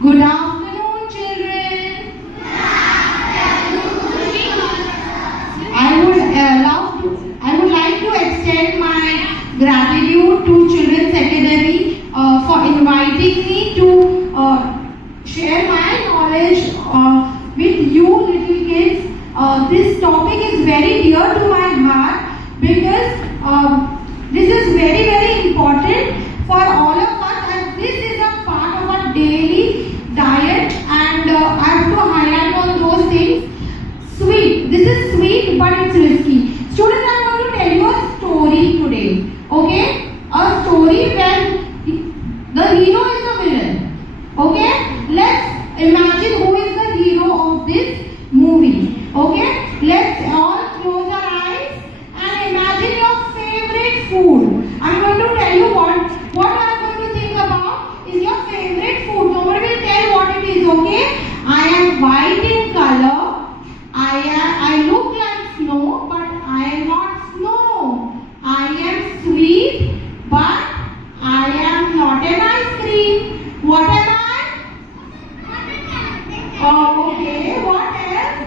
Good afternoon, children. I would like to extend my gratitude to Children's Academy for inviting me to share my knowledge with you little kids. This topic is very dear to my heart because this is very important for all of us, as this is a part of our daily diet, and I have to highlight on those things. Sweet. This is sweet, but it's risky. Students, I'm going to tell you a story today. Okay? A story where the hero is the villain. Okay? Let's imagine who is the hero of this movie. Okay? Let's all close our eyes and imagine your favorite food. I'm going to tell you what I'm going to think about is your favorite food. Nobody will tell what it is. Okay? I am white in color. I look like snow, but I am not snow. I am sweet, but I am not an ice cream. What am I? Oh, okay. What else?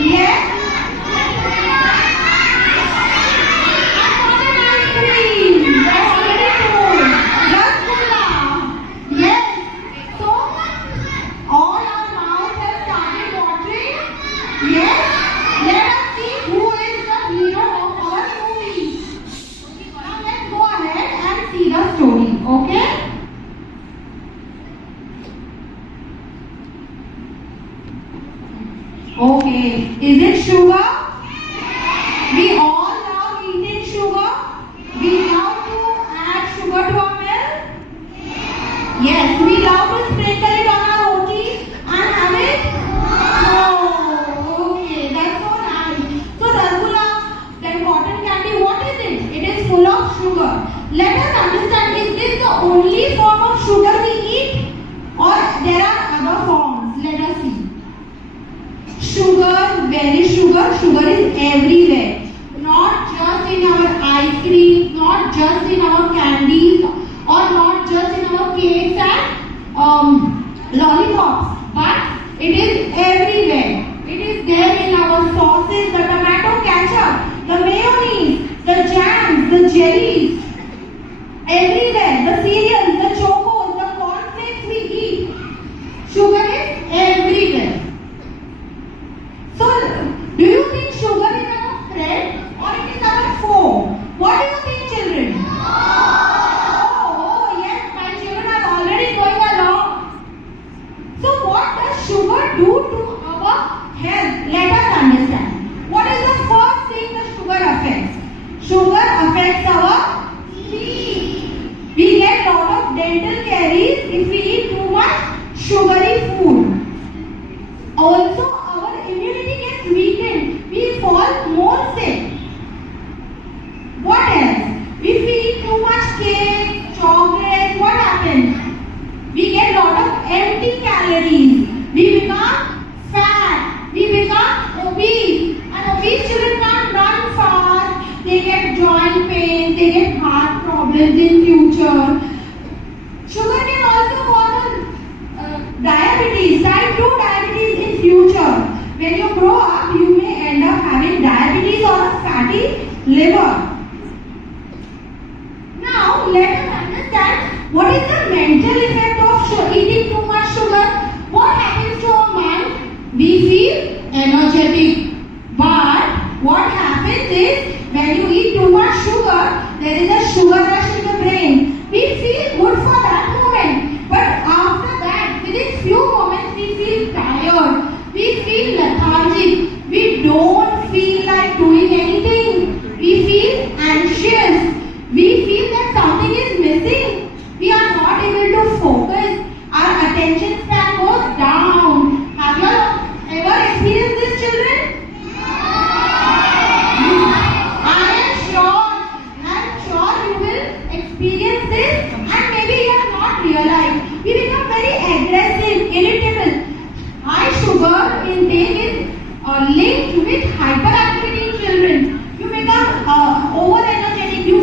Yes. I'm not an ice cream. I already told. Rasgulla. Yes. So all our mouths have started watering. Yes. Let us see who is the hero of our movie. Now let's go ahead and see the story. Okay? Okay. Is it sugar? We all love eating sugar. We love to add sugar to our milk. Yes. We love to sprinkle it on our roti and have it. Oh, okay. That's so nice. So rasgulla, then cotton candy, what is it? It is full of sugar. Let us understand, is this the only form of sugar we eat, or there are other forms? Let us see. Sugar, very sugar. Sugar is everywhere. Not just in our ice cream, not just in our candies, or not just in our cakes and lollipops, but it is everywhere. It is there in our sauces, the tomato ketchup, the mayonnaise, the jams, the jellies, everywhere. The cereals, the chocos, the cornflakes we eat. Sugar is everywhere. So, do you think sugar is our friend or it is our foe? What do you think, children? Oh, yes, my children are already going along. So, what does sugar do to our health? Let us understand. What is the first thing the sugar affects? Sugar affects our teeth. We get a lot of dental caries if we eat too much sugary food. Also, our immunity gets weakened. We fall more sick. What else? If we eat too much cake, chocolate, what happens? We get a lot of empty calories. We become fat. We become obese. And obese children can't run fast. They get joint pain. They get heart problems in future. Sugar can also cause diabetes, type 2 diabetes in future. When you grow up, you may end up having diabetes or a fatty liver. Now, let us understand what is the mental effect of eating too much sugar. What happens to our mind? We feel energetic. But what happens is, when you eat too much sugar, there is a sugar rush in the brain. We feel good for that moment. But after that, within few moments, we feel tired. We feel lethargic. We don't feel like doing anything. We feel anxious. We feel that something is missing. We are not able to focus. Our attention span goes down. Have you ever experienced this, children? I'm sure you will experience this, and maybe you have not realized. We become very aggressive, irritable. High sugar intake is linked with hyperactivity in children. You become over energetic. You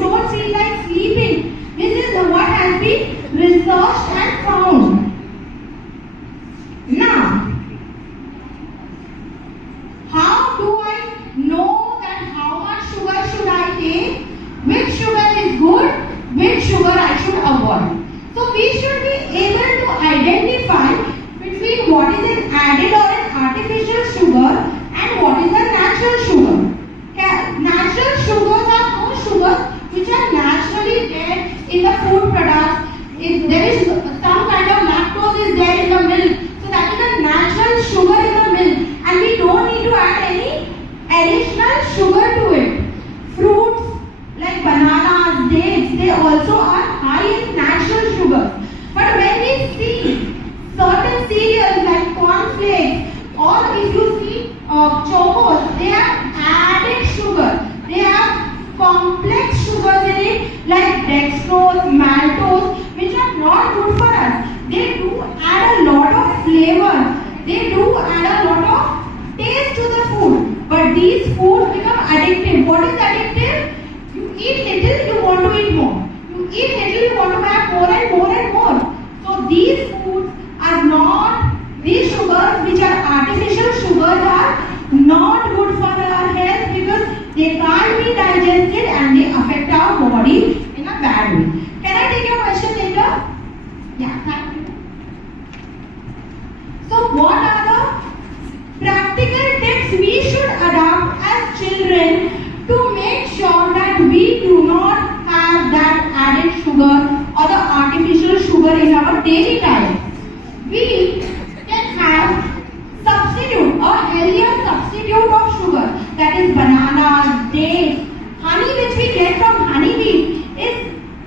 don't feel like sleeping. This is what has been researched and found. body. So we should be able to identify between what is an added or an artificial sugar and what is a natural sugar. Natural sugars are those sugars which are naturally there in the food products. If there is some kind of lactose is there in the milk, so that is a natural sugar in the milk, and we don't need to add any additional sugar to it. Fruits like bananas, dates, they also are high in natural sugars. But when we see certain cereals like cornflakes, or if you see chocos, they have added sugar. They have complex sugars in it like dextrose, maltose, which are not good for us. They do add a lot of flavor. They do add a lot of taste to the food. But these foods become addictive. What is addictive? You eat little, you want to eat more. You eat little, you want to have more and more and more. So these foods are not, these sugars which are artificial sugars are not good for our health because they can't be digested and they affect our body in a bad way. Can I take your question later? Yeah, thank you. So what are the practical tips we should adopt as children to make sure that we do not have that added sugar or the artificial sugar in our daily diet? We can have substitute or healthier substitute of sugar, that is bananas, dates, honey which we get from honeybee is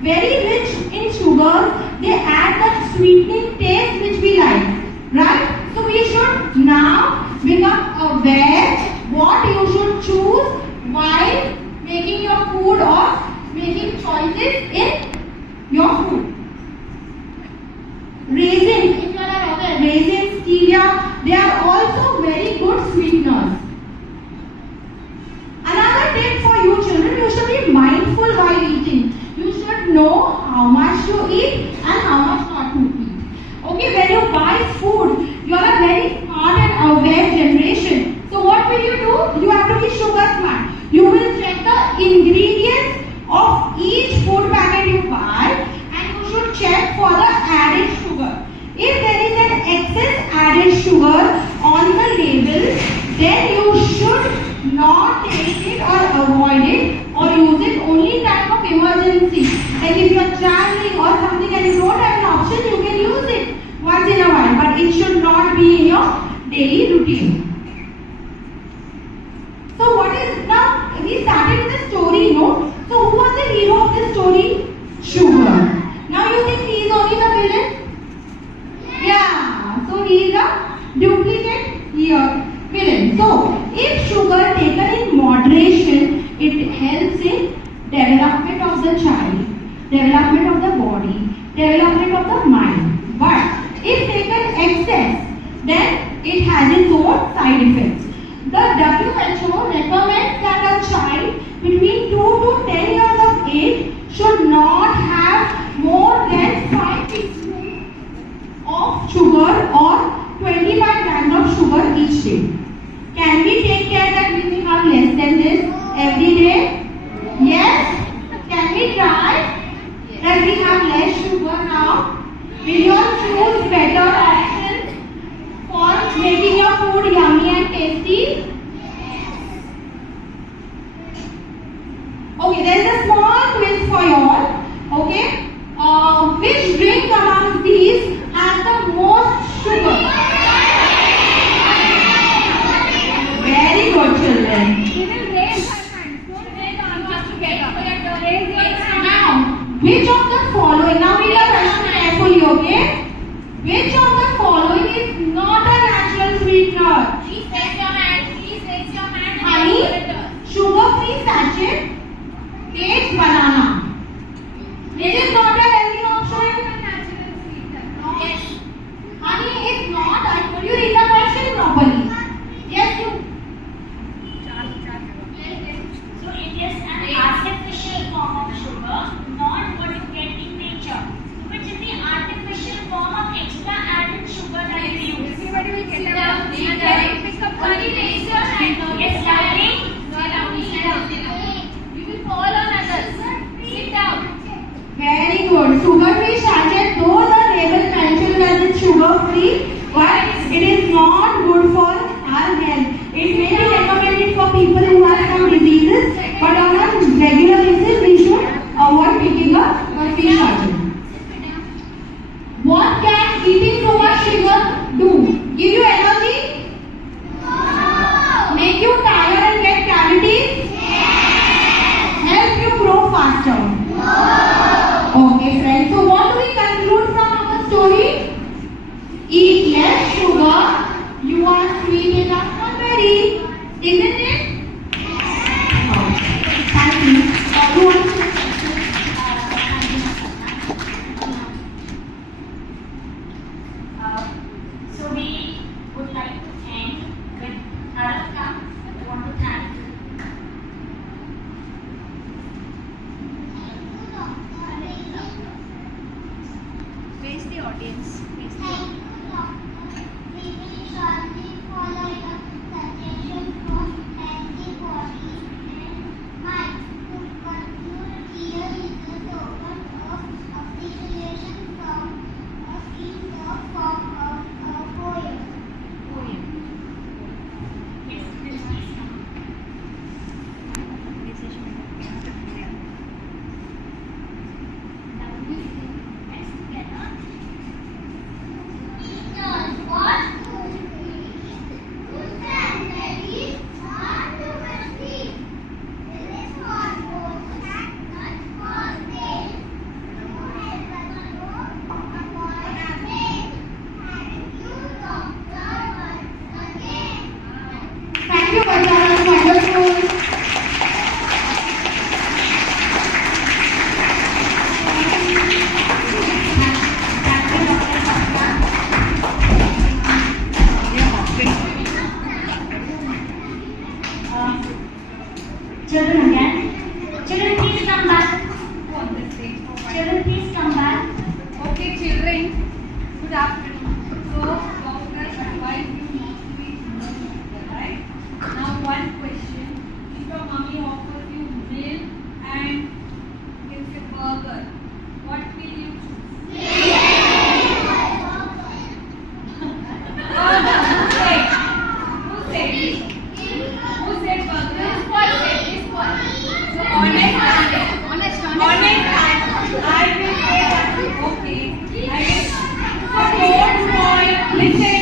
very rich in sugars. They add that sweetening taste which we like, right? So we should now become aware what you should choose while making your food or making choices in your food. Raisins, if you are aware, raisins, stevia, they are also very good sweeteners. Another tip for you children, you should be mindful while eating. You should know how much to eat and how much not to eat. Okay, when you buy food, you are a very smart and aware generation. So what will you do? You have to be sugar smart. You will check the ingredients of each food packet you buy and you should check for the added sugar. If there is an excess added sugar on the label, then you should not take it or avoid it or use it only in time of emergency. Like if you are traveling or something and you don't have an option, you can use it once in a while, but it should not be in your daily routine. So what is, now we started with the story, no? So who was the hero of this story? Sugar. Now you think he is only the villain? Yeah. So he is a duplicate here villain. So if sugar taken in moderation, it helps in development of the child, development of the body, development of the mind. But if taken excess, then it has its own side effects. The WHO recommends that a child between 2 to 10 years of age should not have more than 5 teaspoons of sugar or 25 grams of sugar each day. Can we take care that we will have less than this every day? Yes? Can we try that we have less sugar now? Will you all choose better options for making your food yummy and tasty? Okay, there is a small quiz for you all. Okay? Which drink among these has the most sugar? Very good, children. We will raise our hands. Don't raise our arms together. Raise your hands. Now, which of the following, now read the question carefully, okay? Which of the following is not a natural sweetener? Please raise your hand. Please raise your hand. Honey, sugar-free sachet, dates, banana. This is not a healthy option. Natural sweetener. Yes. Honey is not. Could you read the question properly? Yes, you. So it is an artificial form of sugar, not what you get in nature, which is the artificial form of extra added sugar that you use. Everybody will get up. Pick up. Only raise your hand. Yes, darling. You will fall on others. Sit down. Very good. Sugar-free sugar-free, but it is not good for our health. It may be recommended for people who have some diseases, but on a regular basis we should avoid taking a fish oil. What can eating too much sugar do? Give you energy? Make you tired and get cavities? Help you grow faster? Okay friends, so what do we conclude from our story? Eat less sugar, you are sweet enough already, isn't it? Thank you. Who wants to So we would like to end with Aradhana. I want to thank Face the audience. Face the Thank you, doctor. We will surely follow your suggestion for healthy body and mind. To conclude, here is the token of appreciation from us in the form of a poem. poem. yes, please come. Next session. Let's together. Teachers, what could we do? Very hard to achieve. This is for both and not for them. You help us grow avoid pain. Thank you, doctor, once again. Thank you, Bajara. Wonderful. Children again. Children, please come back. On the stage. Children, please come back. Okay, children. Good afternoon. So, doctor advised you not to eat more sugar, right? Now, one question. If your mommy offers you milk and gives you burger, what will you choose? Who said? Who said burger? This one said. This one. So, honest answer. Honest answer. I will say that. Okay. I will. So, don't spoil. Listen.